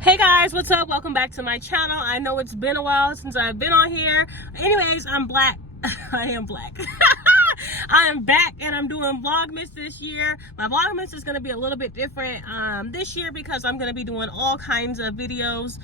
Hey guys, what's up? Welcome back to my channel. I know it's been a while since I've been on here. Anyways, I'm black. I am black. I'm back and I'm doing Vlogmas this year. My Vlogmas is going to be a little bit different this year because I'm going to be doing all kinds of videos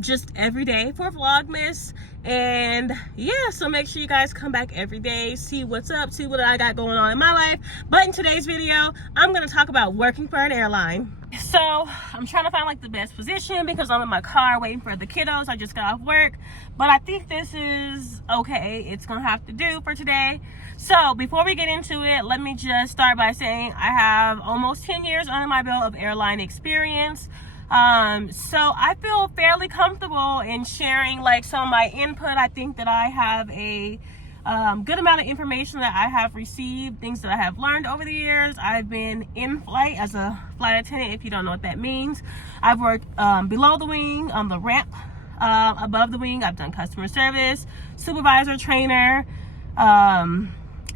just every day for Vlogmas. And yeah, so make sure you guys come back every day, see what's up, see what I got going on in my life. But in today's video, I'm going to talk about working for an airline. So I'm trying to find like the best position because I'm in my car waiting for the kiddos. I just got off work, but I think this is okay. It's gonna have to do for today. So before we get into it, let me just start by saying I have almost 10 years under my belt of airline experience. So I feel fairly comfortable in sharing like some of my input. I think that I have a good amount of information that I have received, things that I have learned over the years. I've been in flight as a flight attendant, if you don't know what that means. I've worked below the wing, on the ramp, above the wing. I've done customer service, supervisor, trainer,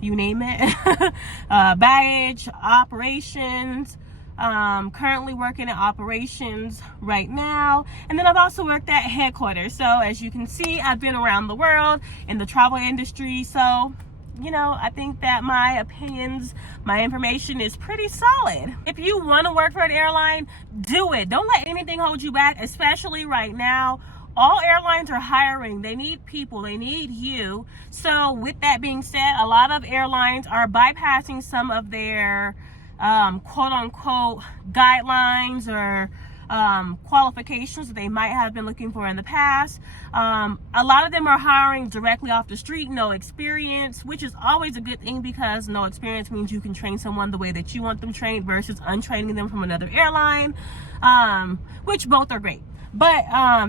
you name it. Baggage, operations. Currently working at operations right now, and then I've also worked at headquarters. So as you can see, I've been around the world in the travel industry. So you know, I think that my opinions, my information is pretty solid. If you want to work for an airline, do it. Don't let anything hold you back, especially right now. All airlines are hiring. They need people. They need you. So with that being said, a lot of airlines are bypassing some of their quote unquote guidelines or qualifications that they might have been looking for in the past. A lot of them are hiring directly off the street, no experience, which is always a good thing because no experience means you can train someone the way that you want them trained versus untraining them from another airline, which both are great. But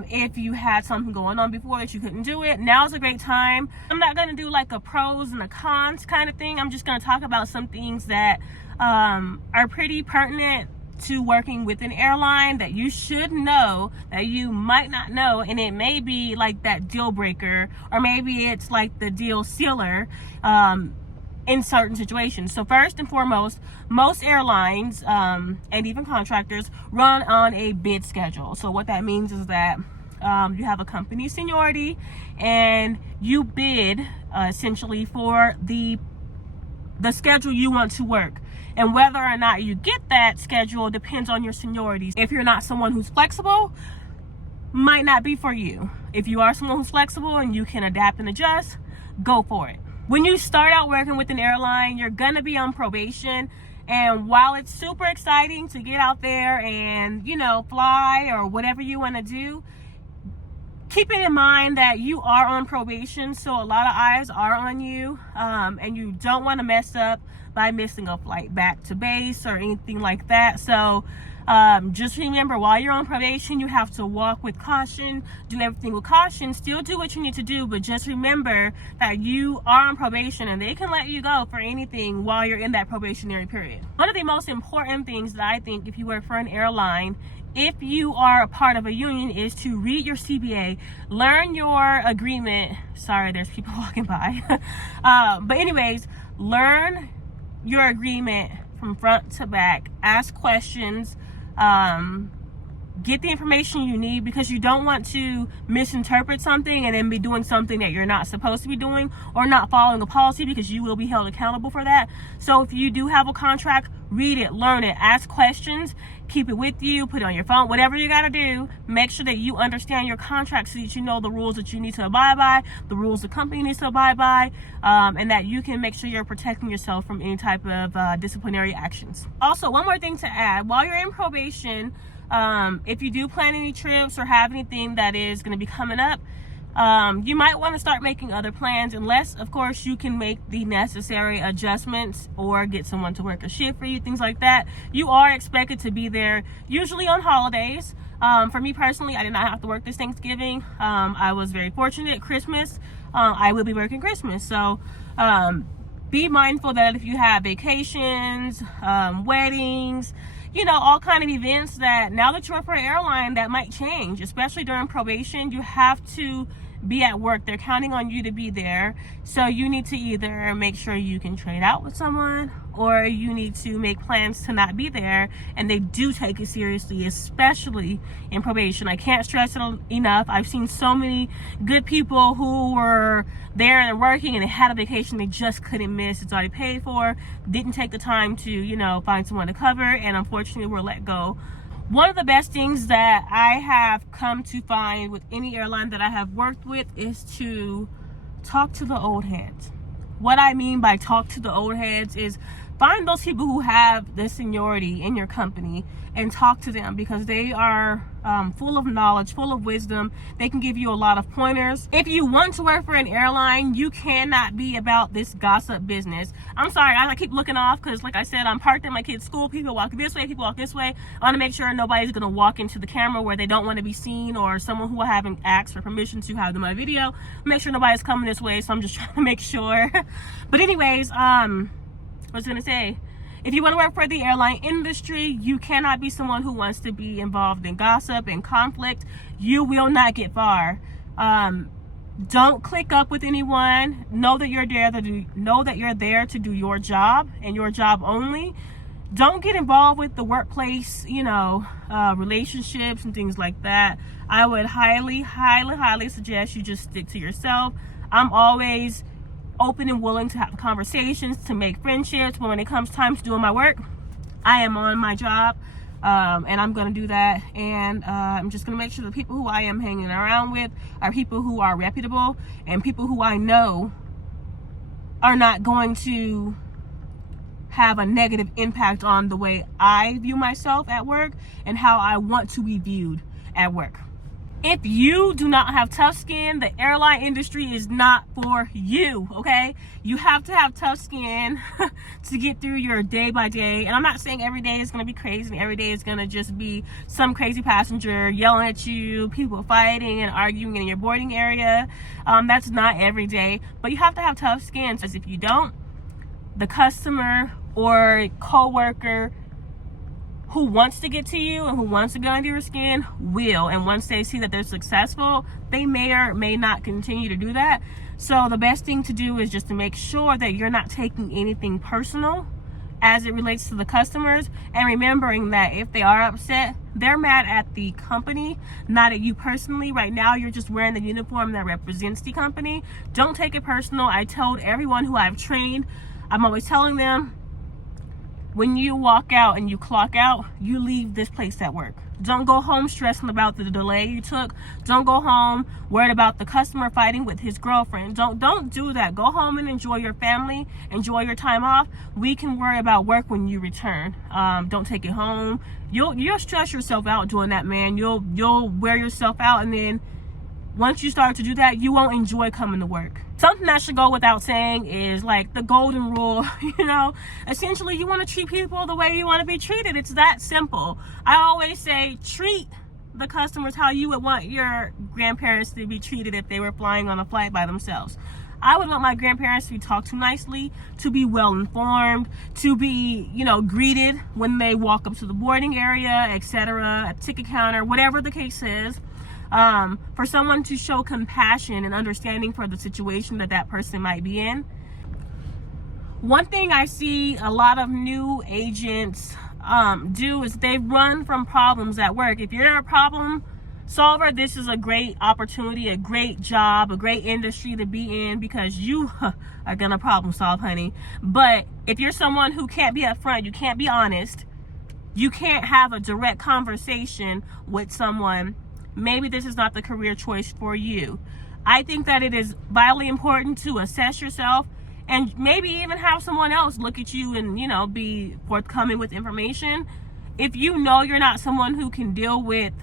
if you had something going on before that you couldn't do it, now's a great time. I'm not going to do like a pros and a cons kind of thing. I'm just going to talk about some things that are pretty pertinent to working with an airline that you should know, that you might not know, and it may be like that deal breaker, or maybe it's like the deal sealer in certain situations. So first and foremost, most airlines and even contractors run on a bid schedule. So what that means is that you have a company seniority and you bid essentially for the schedule you want to work. And whether or not you get that schedule depends on your seniority. If you're not someone who's flexible, might not be for you. If you are someone who's flexible and you can adapt and adjust, go for it. When you start out working with an airline, you're gonna be on probation. And while it's super exciting to get out there and, you know, fly or whatever you wanna do, keep it in mind that you are on probation, so a lot of eyes are on you, and you don't want to mess up by missing a flight back to base or anything like that. So just remember, while you're on probation, you have to walk with caution, do everything with caution, still do what you need to do, but just remember that you are on probation and they can let you go for anything while you're in that probationary period. One of the most important things that I think if you work for an airline, if you are a part of a union, is to read your CBA, learn your agreement. Sorry, there's people walking by. But anyways, learn your agreement from front to back. Ask questions. Get the information you need, because you don't want to misinterpret something and then be doing something that you're not supposed to be doing, or not following a policy, because you will be held accountable for that. So if you do have a contract, read it, learn it, ask questions, keep it with you, put it on your phone, whatever you got to do. Make sure that you understand your contract so that you know the rules that you need to abide by, the rules the company needs to abide by, and that you can make sure you're protecting yourself from any type of disciplinary actions. Also, one more thing to add, while you're in probation, if you do plan any trips or have anything that is going to be coming up, you might want to start making other plans, unless of course you can make the necessary adjustments or get someone to work a shift for you, things like that. You are expected to be there usually on holidays. For me personally, I did not have to work this Thanksgiving. I was very fortunate. Christmas, I will be working Christmas. So be mindful that if you have vacations, weddings, you know, all kind of events that now that you work for an airline, that might change, especially during probation. You have to be at work. They're counting on you to be there. So you need to either make sure you can trade out with someone, or you need to make plans to not be there. And they do take it seriously, especially in probation. I can't stress it enough. I've seen so many good people who were there and working and they had a vacation they just couldn't miss. It's already paid for, didn't take the time to, you know, find someone to cover, and unfortunately were let go. One of the best things that I have come to find with any airline that I have worked with is to talk to the old heads. What I mean by talk to the old heads is find those people who have the seniority in your company and talk to them, because they are full of knowledge, full of wisdom. They can give you a lot of pointers. If you want to work for an airline, you cannot be about this gossip business. I'm sorry, I keep looking off because, like I said, I'm parked at my kids' school. People walk this way, people walk this way. I want to make sure nobody's going to walk into the camera where they don't want to be seen, or someone who I haven't asked for permission to have them on video. Make sure nobody's coming this way, so I'm just trying to make sure. But anyways, I was going to say, if you want to work for the airline industry, you cannot be someone who wants to be involved in gossip and conflict. You will not get far. Don't click up with anyone. Know that you're there to do your job and your job only. Don't get involved with the workplace, you know, relationships and things like that. I would highly, highly, highly suggest you just stick to yourself. I'm always open and willing to have conversations, to make friendships, but when it comes time to doing my work, I am on my job, and I'm going to do that. And I'm just going to make sure the people who I am hanging around with are people who are reputable and people who I know are not going to have a negative impact on the way I view myself at work and how I want to be viewed at work. If you do not have tough skin, the airline industry is not for you, okay? You have to have tough skin to get through your day by day. And I'm not saying every day is going to be crazy and every day is going to just be some crazy passenger yelling at you, people fighting and arguing in your boarding area. That's not every day, but you have to have tough skin, because if you don't, the customer or coworker who wants to get to you and who wants to get under your skin will. And once they see that they're successful, they may or may not continue to do that. So the best thing to do is just to make sure that you're not taking anything personal as it relates to the customers, and remembering that if they are upset, they're mad at the company, not at you personally. Right now, you're just wearing the uniform that represents the company. Don't take it personal. I told everyone who I've trained, I'm always telling them, when you walk out and you clock out, you leave this place at work. Don't go home stressing about the delay you took. Don't go home worried about the customer fighting with his girlfriend. Don't do that. Go home and enjoy your family. Enjoy your time off. We can worry about work when you return. Don't take it home. You'll stress yourself out doing that, man. You'll wear yourself out, and then once you start to do that, you won't enjoy coming to work. Something that should go without saying is like the golden rule, you know, essentially you want to treat people the way you want to be treated. It's that simple. I always say treat the customers how you would want your grandparents to be treated if they were flying on a flight by themselves. I would want my grandparents to be talked to nicely, to be well informed, to be, you know, greeted when they walk up to the boarding area, etc., at ticket counter, whatever the case is. For someone to show compassion and understanding for the situation that person might be in. One thing I see a lot of new agents do is they run from problems at work. If you're a problem solver, this is a great opportunity, a great job, a great industry to be in, because you are gonna problem solve, honey. But if you're someone who can't be upfront, you can't be honest, you can't have a direct conversation with someone, maybe this is not the career choice for you. I think that it is vitally important to assess yourself and maybe even have someone else look at you and, you know, be forthcoming with information. If you know you're not someone who can deal with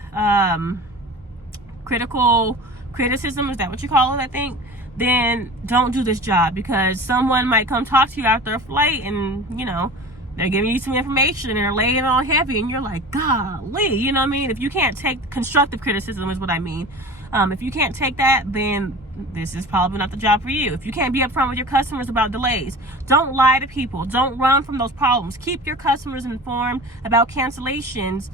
criticism, is that what you call it, I think? Then don't do this job, because someone might come talk to you after a flight and, you know, they're giving you some information and they're laying it on heavy and you're like, golly, you know what I mean? If you can't take constructive criticism is what I mean. If you can't take that, then this is probably not the job for you. If you can't be upfront with your customers about delays, don't lie to people. Don't run from those problems. Keep your customers informed about cancellations,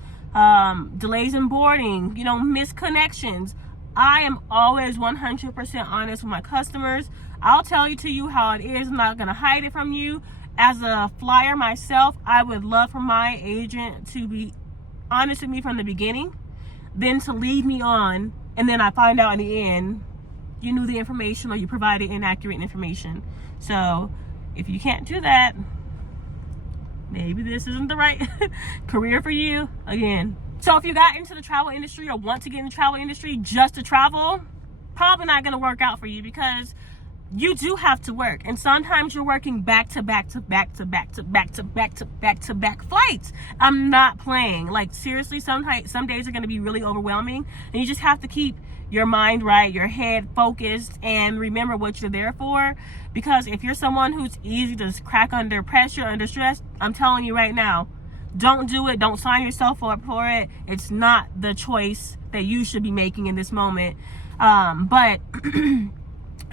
delays in boarding, you know, missed connections. I am always 100% honest with my customers. I'll tell you how it is. I'm not going to hide it from you. As a flyer myself, I would love for my agent to be honest with me from the beginning, then to lead me on, and then I find out in the end you knew the information or you provided inaccurate information. So if you can't do that, maybe this isn't the right career for you. Again, so if you got into the travel industry or want to get in the travel industry just to travel, probably not going to work out for you, because you do have to work, and sometimes you're working back to back flights. I'm not playing. Like, seriously, some days are going to be really overwhelming, and you just have to keep your mind right, your head focused, and remember what you're there for. Because if you're someone who's easy to crack under pressure, under stress, I'm telling you right now, don't do it. Don't sign yourself up for it. It's not the choice that you should be making in this moment. But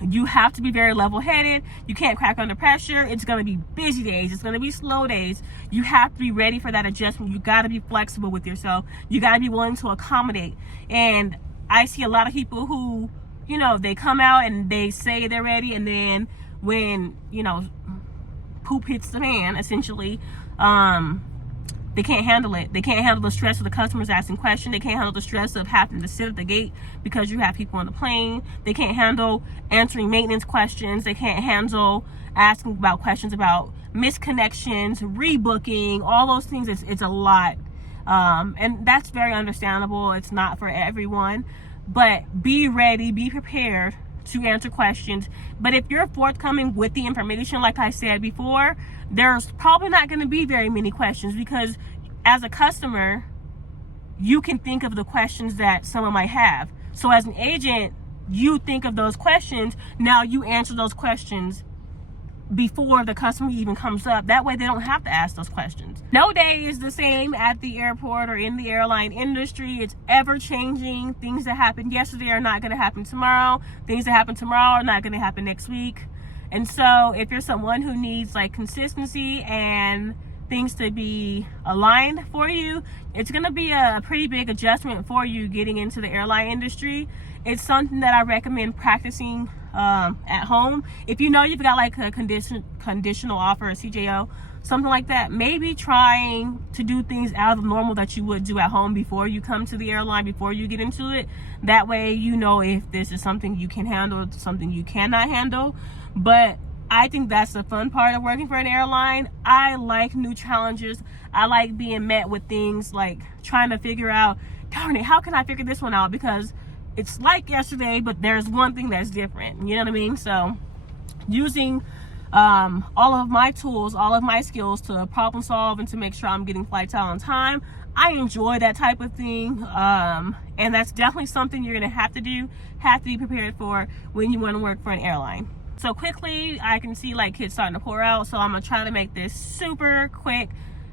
you have to be very level-headed. You can't crack under pressure. It's going to be busy days. It's going to be slow days. You have to be ready for that adjustment. You got to be flexible with yourself. You got to be willing to accommodate. And I see a lot of people who, you know, they come out and they say they're ready, and then when, you know, poop hits the fan, essentially, they can't handle it. They can't handle the stress of the customers asking questions. They can't handle the stress of having to sit at the gate because you have people on the plane. They can't handle answering maintenance questions. They can't handle asking about questions about misconnections, rebooking, all those things. It's a lot. And that's very understandable. It's not for everyone. But be ready, be prepared to answer questions. But if you're forthcoming with the information, like I said before, there's probably not going to be very many questions, because as a customer, you can think of the questions that someone might have. So as an agent, you think of those questions. Now you answer those questions before the customer even comes up. That way they don't have to ask those questions. No day is the same at the airport or in the airline industry. It's ever changing. Things that happened yesterday are not going to happen tomorrow. Things that happen tomorrow are not going to happen next week. And so if you're someone who needs like consistency and things to be aligned for you, it's going to be a pretty big adjustment for you getting into the airline industry. It's something that I recommend practicing at home. If you know you've got like a conditional offer, a CJO, something like that, maybe trying to do things out of the normal that you would do at home before you come to the airline, before you get into it. That way you know if this is something you can handle, something you cannot handle. But I think that's the fun part of working for an airline. I like new challenges. I like being met with things like trying to figure out, darn it, how can I figure this one out? Because it's like yesterday, but there's one thing that's different. You know what I mean? So using all of my tools, all of my skills to problem solve and to make sure I'm getting flights out on time, I enjoy that type of thing. And that's definitely something you're going to have to do, have to be prepared for when you want to work for an airline. So quickly, I can see like kids starting to pour out, so I'm going to try to make this super quick.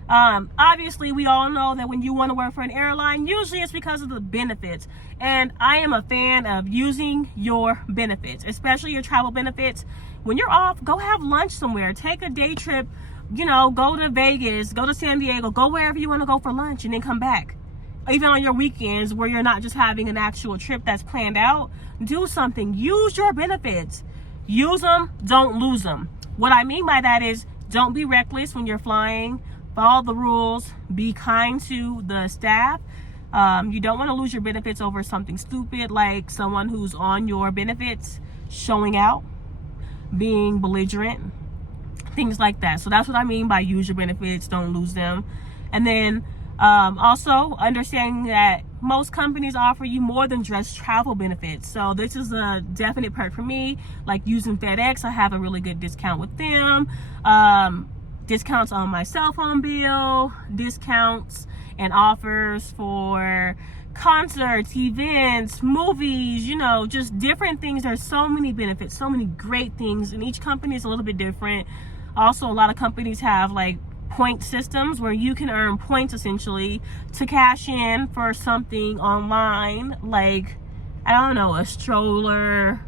Obviously, we all know that when you want to work for an airline, usually it's because of the benefits. And I am a fan of using your benefits, especially your travel benefits. When you're off, go have lunch somewhere. Take a day trip, you know, go to Vegas, go to San Diego, go wherever you want to go for lunch and then come back. Even on your weekends where you're not just having an actual trip that's planned out, do something. Use your benefits. Use them, don't lose them. What I mean by that is don't be reckless when you're flying. Follow the rules. Be kind to the staff. You don't want to lose your benefits over something stupid like someone who's on your benefits showing out, being belligerent, things like that. So that's what I mean by use your benefits, don't lose them. And then also understanding that most companies offer you more than just travel benefits. So this is a definite perk for me. Like using FedEx, I have a really good discount with them. Discounts on my cell phone bill, discounts and offers for concerts, events, movies, you know, just different things. There's so many benefits, so many great things, and each company is a little bit different. Also, a lot of companies have like point systems where you can earn points essentially to cash in for something online, like, I don't know, a stroller,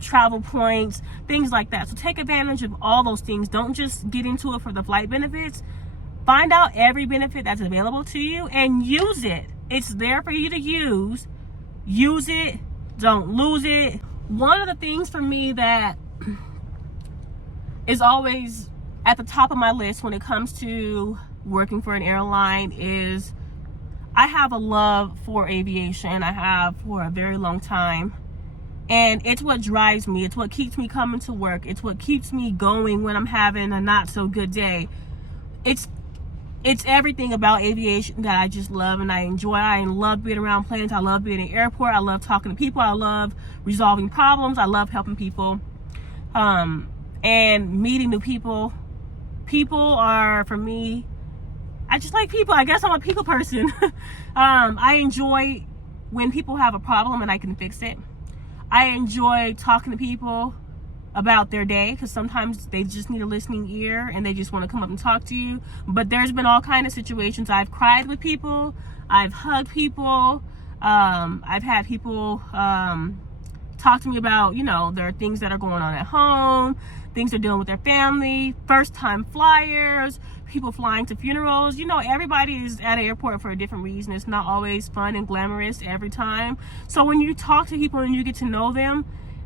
travel points, things like that. So take advantage of all those things. Don't just get into it for the flight benefits. Find out every benefit that's available to you and use it. It's there for you to use. Use it, don't lose it. One of the things for me that is always at the top of my list when it comes to working for an airline is I have a love for aviation. I have for a very long time. And it's what drives me. It's what keeps me coming to work. It's what keeps me going when I'm having a not so good day. It's everything about aviation that I just love and I enjoy. I love being around planes. I love being in the airport. I love talking to people. I love resolving problems. I love helping people. And meeting new people. People are, for me, I just like people. I guess I'm a people person. I enjoy when people have a problem and I can fix it. I enjoy talking to people about their day because sometimes they just need a listening ear and they just want to come up and talk to you. But there's been all kinds of situations. I've cried with people. I've hugged people. I've had people talk to me about, you know, there are things that are going on at home, things they're dealing with their family, first-time flyers, people flying to funerals. You know, everybody is at an airport for a different reason. It's not always fun and glamorous every time. So when you talk to people and you get to know them,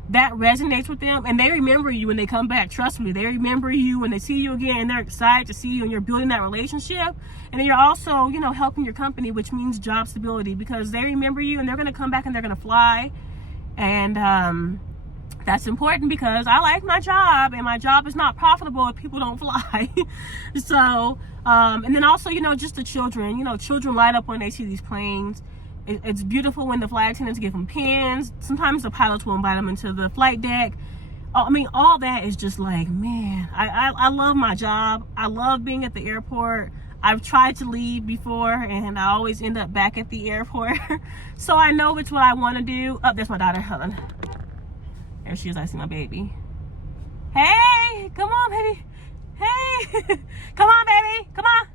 that resonates with them and they remember you when they come back. Trust me, they remember you when they see you again and they're excited to see you and you're building that relationship. And then you're also, you know, helping your company, which means job stability, because they remember you and they're going to come back and they're going to fly. And that's important because I like my job and my job is not profitable if people don't fly. So, and then also, you know, just the children, you know, children light up when they see these planes. It's beautiful when the flight attendants give them pins. Sometimes the pilots will invite them into the flight deck. I mean, all that is just like, man, I love my job. I love being at the airport. I've tried to leave before and I always end up back at the airport. So I know it's what I want to do. Oh, there's my daughter, Helen. There she is. I see my baby. Hey, come on, baby. Hey, come on, baby. Come on.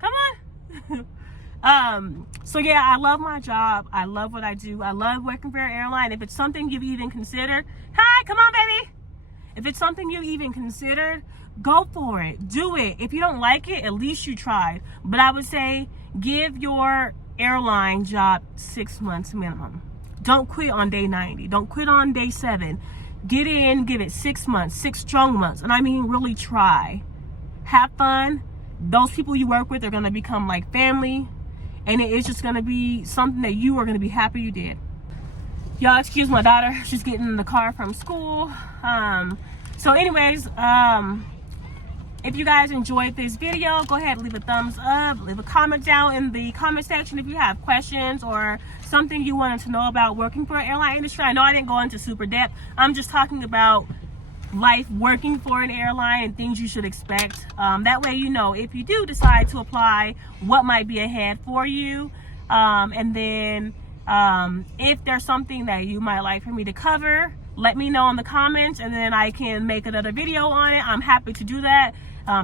Come on. So yeah, I love my job. I love what I do. I love working for an airline. If it's something you've even considered, hi, come on, baby. If it's something you even considered, go for it. Do it. If you don't like it, at least you tried. But I would say give your airline job 6 months minimum. Don't quit on day 90. Don't quit on day 7. Get in, give it 6 months, 6 strong months. And I mean, really try. Have fun. Those people you work with are going to become like family. And it is just going to be something that you are going to be happy you did. Y'all excuse my daughter. She's getting in the car from school. So anyways, if you guys enjoyed this video, go ahead and leave a thumbs up. Leave a comment down in the comment section if you have questions or something you wanted to know about working for an airline industry. I know I didn't go into super depth. I'm just talking about life working for an airline and things you should expect. That way, you know, if you do decide to apply, what might be ahead for you. And then if there's something that you might like for me to cover, let me know in the comments and then I can make another video on it. I'm happy to do that.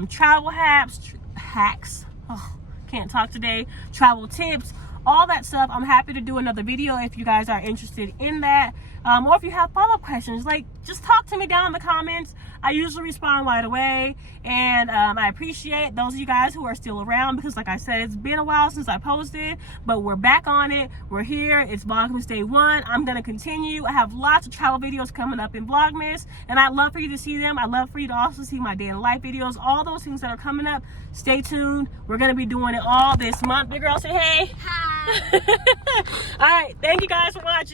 Travel hacks, oh, can't talk today, travel tips, all that stuff. I'm happy to do another video if you guys are interested in that. Or if you have follow-up questions, like just talk to me down in the comments. I usually respond right away. And I appreciate those of you guys who are still around because like I said, it's been a while since I posted, but we're back on it. We're here. It's Vlogmas Day 1. I'm going to continue. I have lots of travel videos coming up in Vlogmas and I'd love for you to see them. I'd love for you to also see my day in life videos, all those things that are coming up. Stay tuned. We're going to be doing it all this month. Big girl, say hey. Hi. All right. Thank you guys for watching.